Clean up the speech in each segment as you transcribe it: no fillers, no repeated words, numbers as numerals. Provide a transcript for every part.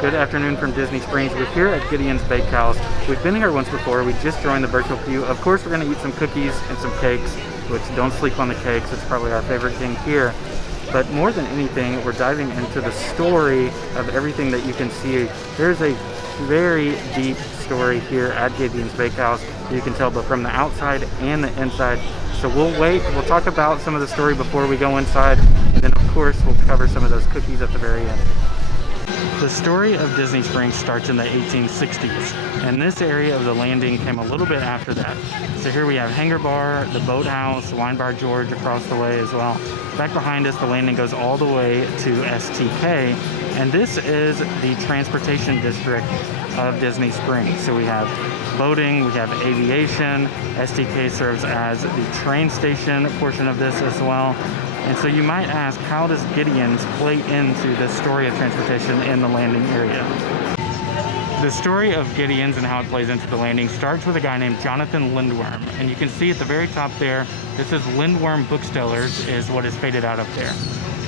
Good afternoon from Disney Springs. We're here at Gideon's Bakehouse. We've been here once before. We just joined the virtual queue. Of course, we're going to eat some cookies and some cakes, which don't sleep on the cakes. It's probably our favorite thing here. But more than anything, we're diving into the story of everything that you can see. There's a very deep story here at Gideon's Bakehouse. You can tell both from the outside and the inside. So we'll wait. We'll talk about some of the story before we go inside. And then, of course, we'll cover some of those cookies at the very end. The story of Disney Springs starts in the 1860s, and this area of the landing came a little bit after that. So here we have Hangar Bar, the Boathouse, Wine Bar George across the way as well. Back behind us, the landing goes all the way to STK, and this is the transportation district of Disney Springs. So we have boating, we have aviation. STK serves as the train station portion of this as well. And so you might ask, how does Gideon's play into the story of transportation in the landing area? The story of Gideon's and how it plays into the landing starts with a guy named Jonathan Lindeworm. And you can see at the very top there, this is Lindeworm Bookstellers is what is faded out up there.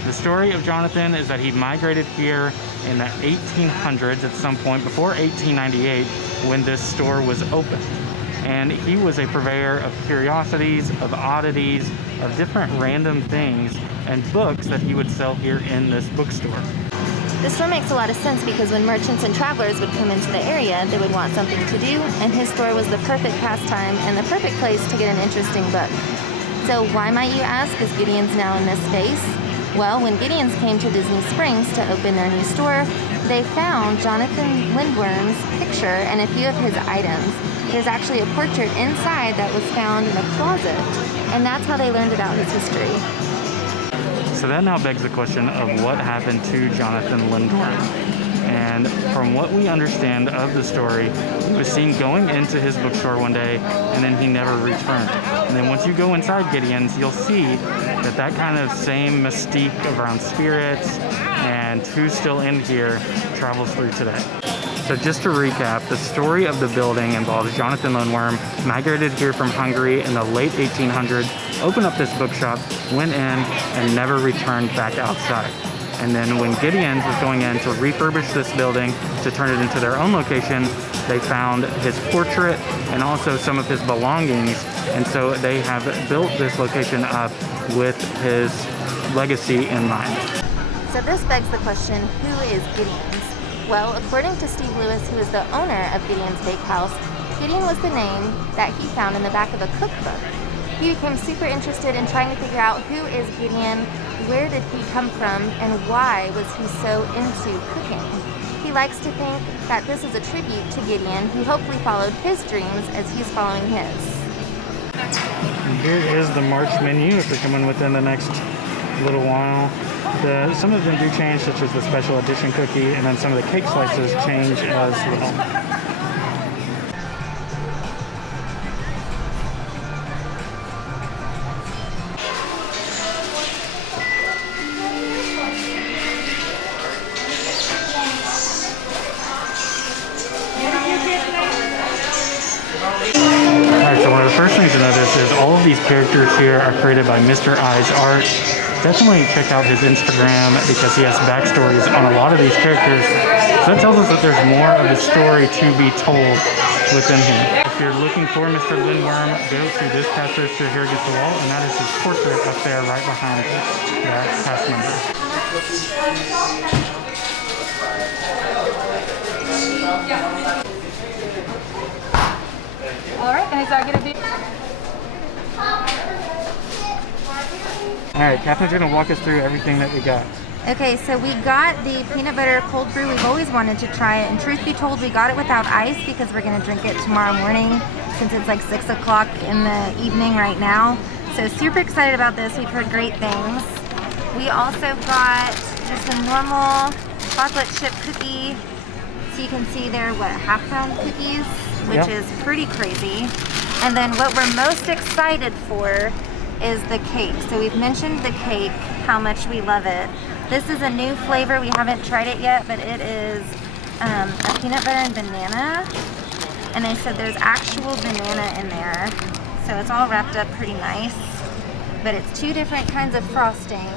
The story of Jonathan is that he migrated here in the 1800s at some point before 1898 when this store was opened. And he was a purveyor of curiosities, of oddities, of different random things and books that he would sell here in this bookstore. This store makes a lot of sense because when merchants and travelers would come into the area, they would want something to do, and his store was the perfect pastime and the perfect place to get an interesting book. So why, might you ask, is Gideon's now in this space? Well, when Gideon's came to Disney Springs to open their new store, they found Jonathan Lindeworm's picture and a few of his items. There's actually a portrait inside that was found in a closet, and that's how they learned about his history. So that now begs the question of what happened to Jonathan Lindeworm. And from what we understand of the story, he was seen going into his bookstore one day, and then he never returned. And then once you go inside Gideon's, you'll see that that kind of same mystique around spirits and who's still in here travels through today. So just to recap, the story of the building involves Jonathan Lindeworm migrated here from Hungary in the late 1800s, opened up this bookshop, went in, and never returned back outside. And then when Gideon's was going in to refurbish this building to turn it into their own location, they found his portrait and also some of his belongings. And so they have built this location up with his legacy in mind. So this begs the question, who is Gideon's? Well, according to Steve Lewis, who is the owner of Gideon's Bakehouse, Gideon was the name that he found in the back of a cookbook. He became super interested in trying to figure out who is Gideon, where did he come from, and why was he so into cooking. He likes to think that this is a tribute to Gideon, who hopefully followed his dreams as he's following his. And here is the March menu if you're coming within the next little while. Some of them do change, such as the special edition cookie, and then some of the cake slices change as well. Alright, so one of the first things to notice is all of these characters here are created by Mr. I's art. Definitely check out his Instagram because he has backstories on a lot of these characters. So that tells us that there's more of the story to be told within here. If you're looking for Mr. Lindeworm, go to this cast register here against the wall, and that is his portrait up there right behind that cast member. All right, guys, I'm gonna be. All right, Catherine's gonna walk us through everything that we got. Okay, so we got the peanut butter cold brew. We've always wanted to try it, and truth be told, we got it without ice because we're gonna drink it tomorrow morning since it's like 6 o'clock in the evening right now. So super excited about this. We've heard great things. We also got just a normal chocolate chip cookie. So you can see they're, what, half-pound cookies, which is pretty crazy. And then what we're most excited for is the cake. So we've mentioned the cake, how much we love it. This is a new flavor. We haven't tried it yet, but it is a peanut butter and banana. And they said there's actual banana in there. So it's all wrapped up pretty nice. But it's 2 different kinds of frosting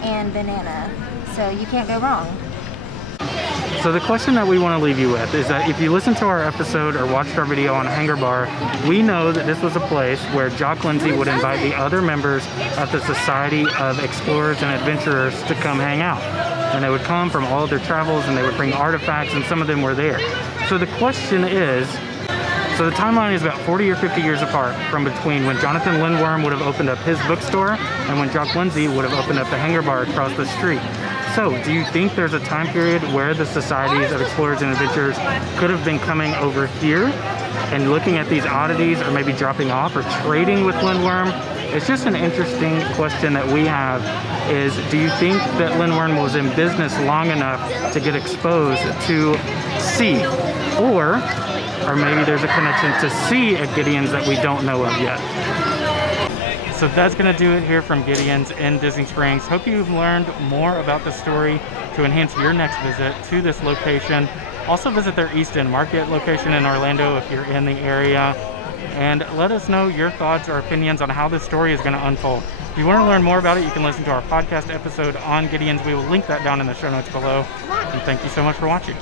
and banana. So you can't go wrong. So the question that we want to leave you with is that if you listened to our episode or watched our video on Hangar Bar, we know that this was a place where Jock Lindsay would invite the other members of the Society of Explorers and Adventurers to come hang out. And they would come from all of their travels and they would bring artifacts, and some of them were there. So the question is, so the timeline is about 40 or 50 years apart from between when Jonathan Lindeworm would have opened up his bookstore and when Jock Lindsay would have opened up the Hangar Bar across the street. So, do you think there's a time period where the Societies of Explorers and Adventurers could have been coming over here and looking at these oddities, or maybe dropping off or trading with Lindeworm? It's just an interesting question that we have is, do you think that Lindeworm was in business long enough to get exposed to C? Or maybe there's a connection to C at Gideon's that we don't know of yet. So that's going to do it here from Gideon's in Disney Springs. Hope you've learned more about the story to enhance your next visit to this location. Also visit their East End Market location in Orlando if you're in the area. And let us know your thoughts or opinions on how this story is going to unfold. If you want to learn more about it, you can listen to our podcast episode on Gideon's. We will link that down in the show notes below. And thank you so much for watching.